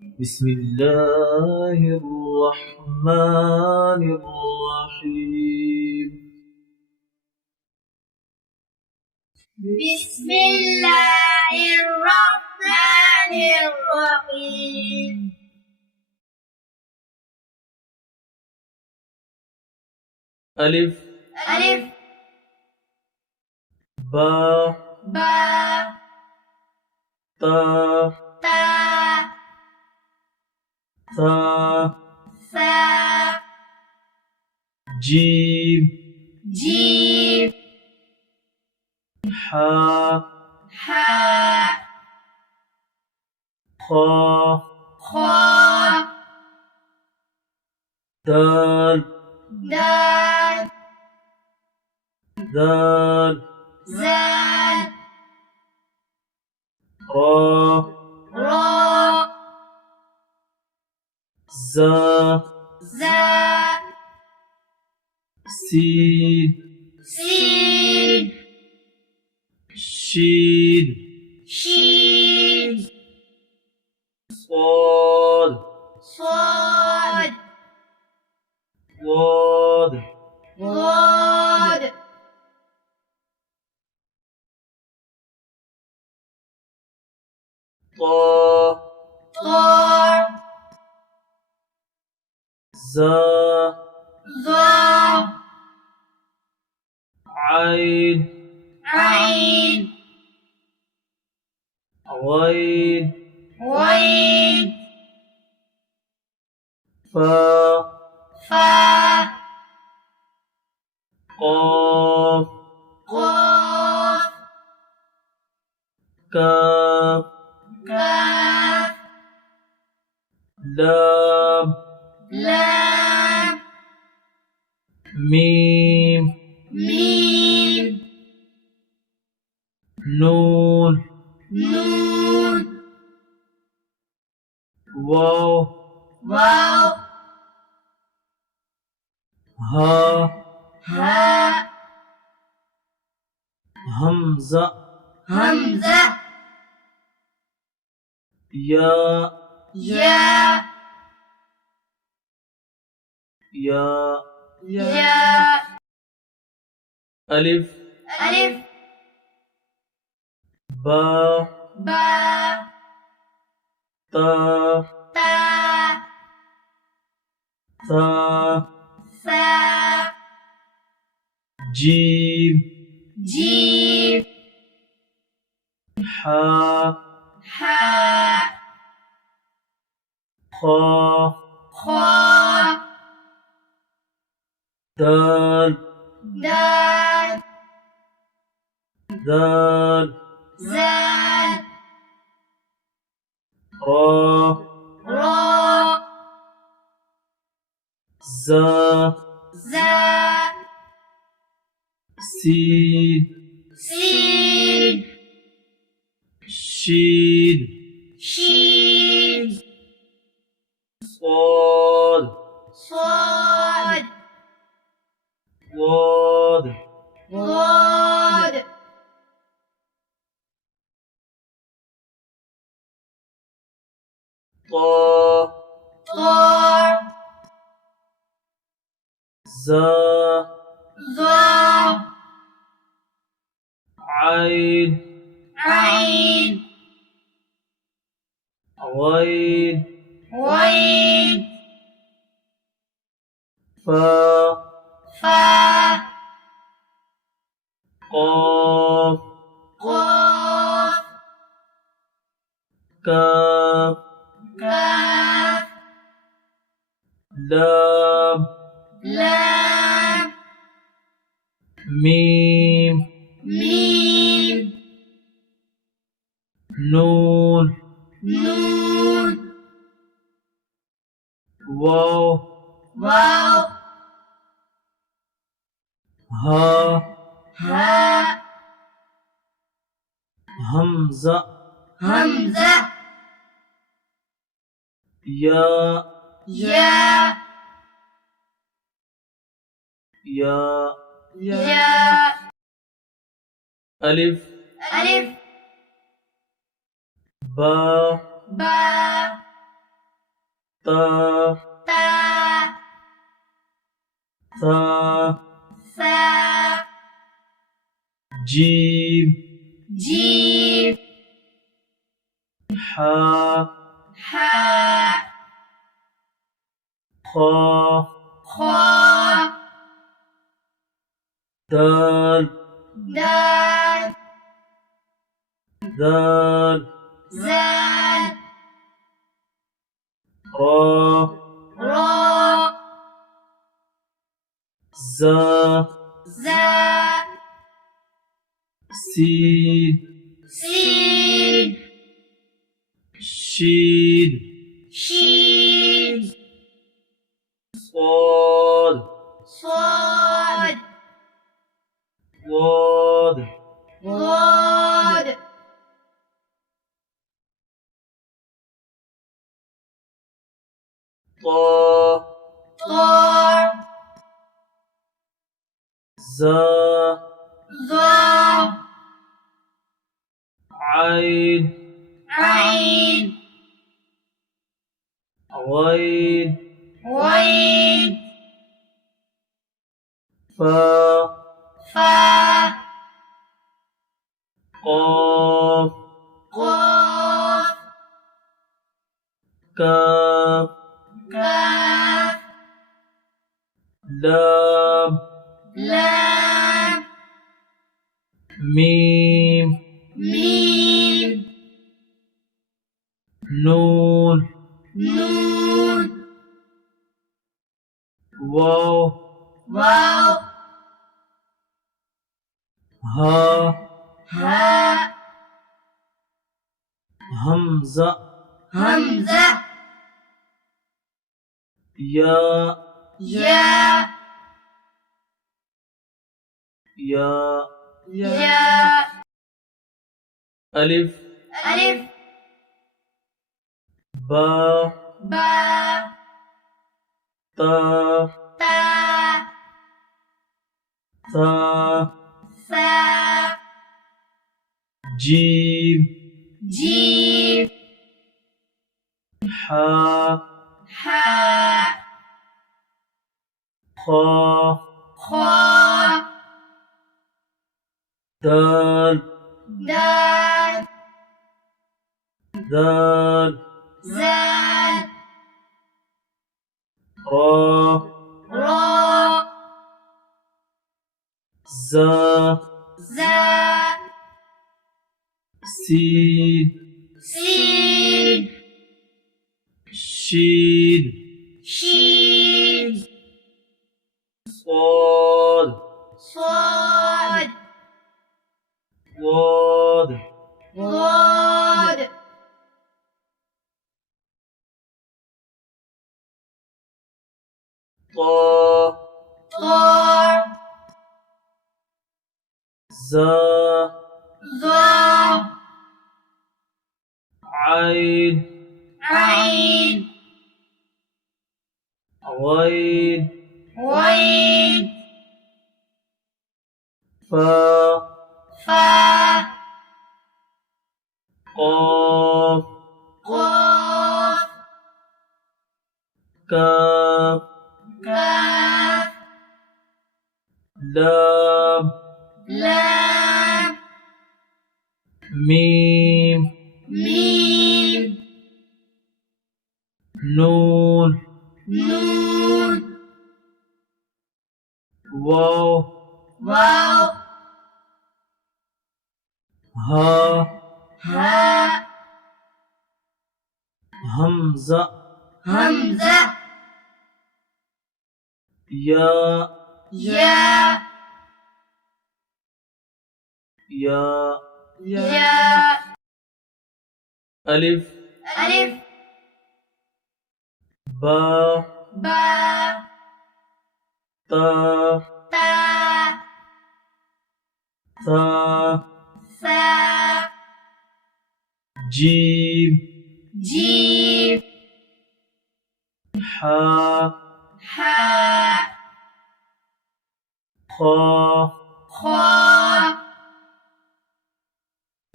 بسم الله الرحمن الرحيم. بسم الله الرحمن الرحيم. ألف ألف با با تا تا ثا ثا جيم جيم حا حا خا خا دال دال ذال زال را را زا زا سين سين شين شين صاد صاد ضاد ضاد طا طا زا ظا عين عين غين غين فا فا قاف قاف كاف كاف لام لام ميم ميم نون نون واو واو ها ها همزة همزة يا يا يا يا ألف ألف با با تا تا ثا ثا جيم جيم حا حا خا خا دال دال ذال زال را را زا زا سين سين شين شين صاد صاد ضاد ضاد طا طا زا ظا عين عين غين غين فا فا قاف قاف كاف كاف لام لام ميم ميم نون نون واو واو ها ها همزة همزة يا يا يا يا ألف ألف با با تا تا ثا ثا جيم جيم حا حا خا خا دال دال ذال زال را را زا زا سين سين شين شين صاد صاد ضاد ضاد طا طا زا ظا عين عين غين غين فا فا قاف قاف كاف كاف لام لام ميم ميم نون نون واو واو ها ها همزة همزة يا يا يا يا ألف ألف با با تا تا ثا ثا جيم جيم حا حا خا خا دال دال ذال زال را را زا زا سين سين شين شين صاد صاد ضاد ضاد طا طا زا ظا عين عين غين غين فا فا قاف قاف كاف كاف لام لام ميم ميم نون نون واو واو ها ها همزة همزة يا يا يا يا ألف ألف با با تا تا ثا ثا جيم جيم حا حا خا خا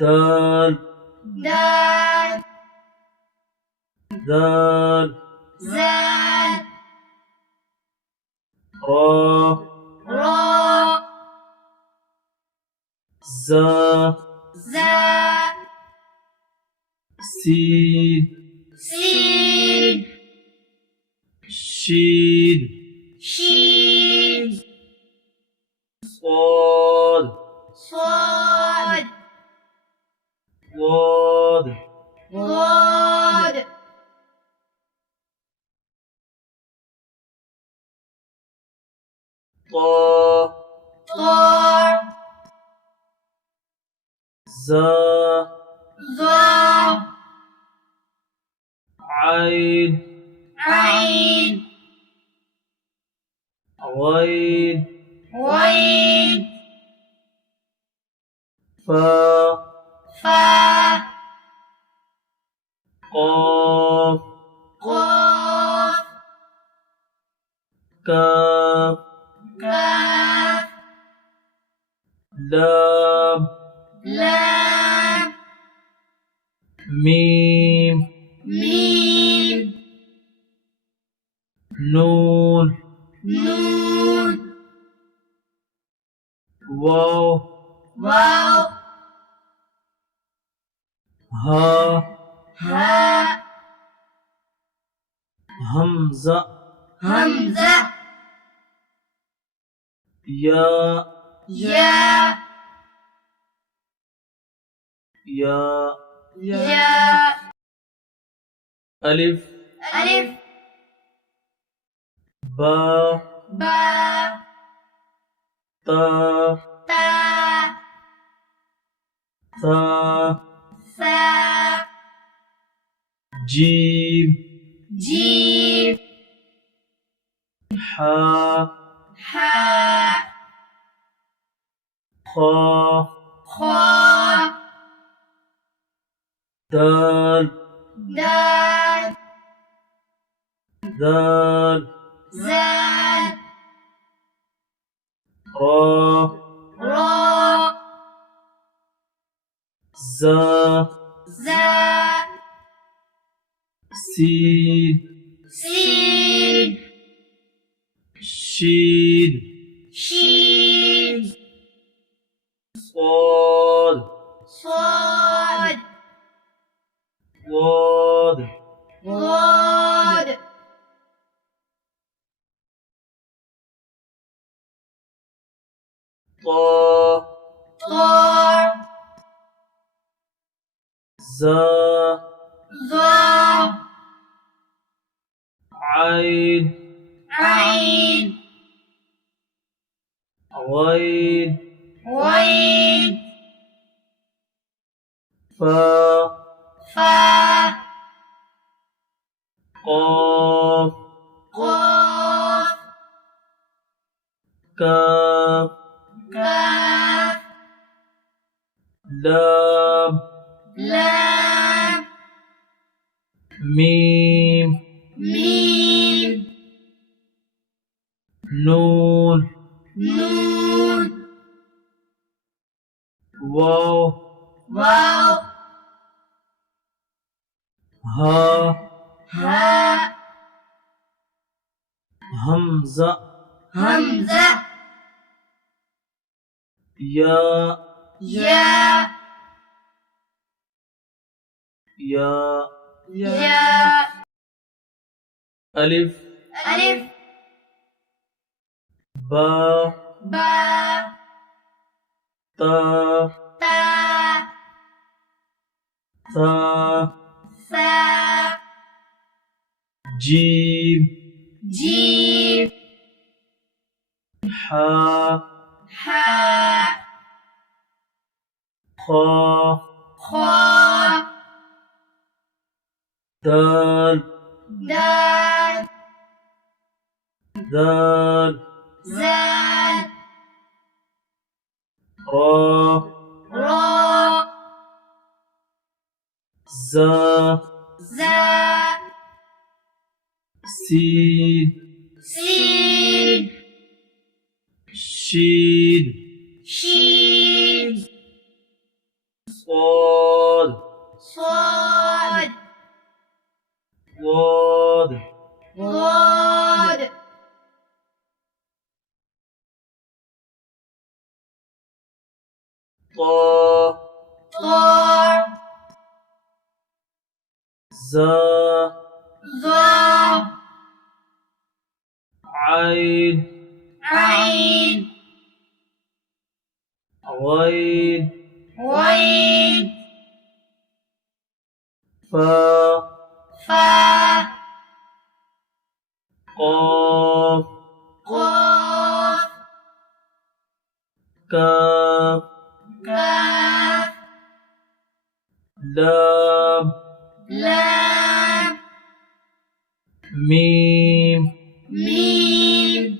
دال دال ذال زال را را زا زا سين سين شين شين صاد صاد ضاد ضاد طا طا زا ظا عين عين غين غين فا فا قاف قاف كاف كاف لام لام ميم ميم نون نون واو واو ها ها همزة همزة يا يا يا يا ألف ألف با با تا تا ثا ثا جيم جيم حا حا خا خا دال دال ذال زال را را زا زا سين سين شين شين صاد صاد ضاد ضاد طا طا زا ظا عين عين غين غين فا فا قاف قاف كاف كاف لام لام ميم ميم نون نون واو واو ها ها همزة همزة يا يا يا يا ألف ألف با با تا تا ثا ثا جيم جيم حا حا خا خا دال دال ذال زال را را زا زا سين سين شين شين صاد صاد ضاد ضاد طا طا زا ظا عين عين غين غين فا فا قاف قاف كاف كاف لام لام ميم ميم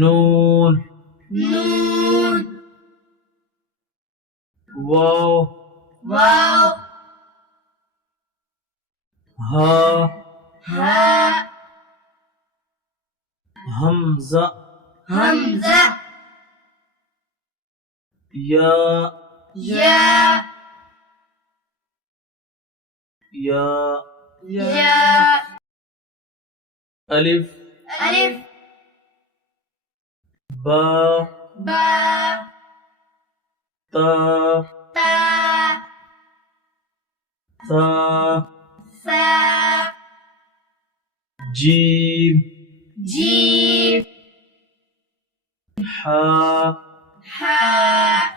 نون نون واو واو ها هاء همزة همزة يا يا يا يا ألف ألف با با تا تا ثا ثا جيم جيم حا حاء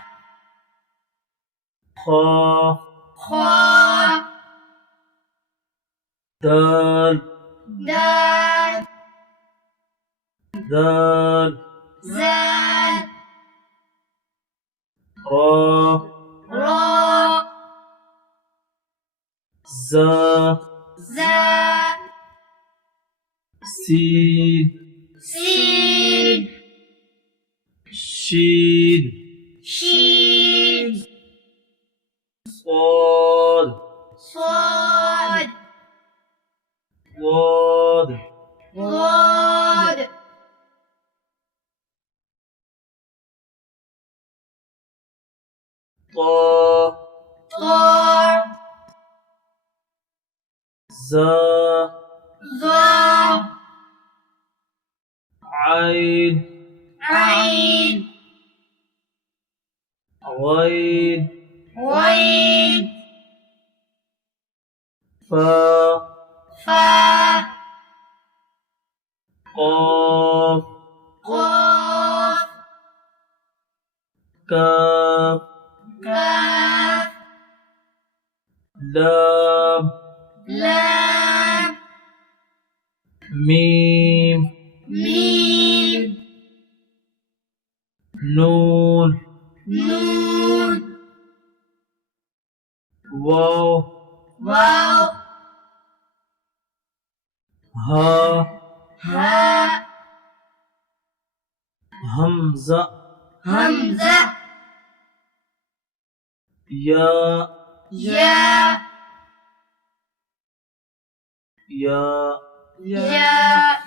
خا خاء دال دال ذال زال را راء زا زا سين سين شين شين صاد صاد ضاد ضاد طا طا زا ظا عين عين غين غين فا فا قاف قاف كاف كاف لام لام ميم ميم نون نون واو واو ها هاء همزة همزة يا يا يا يا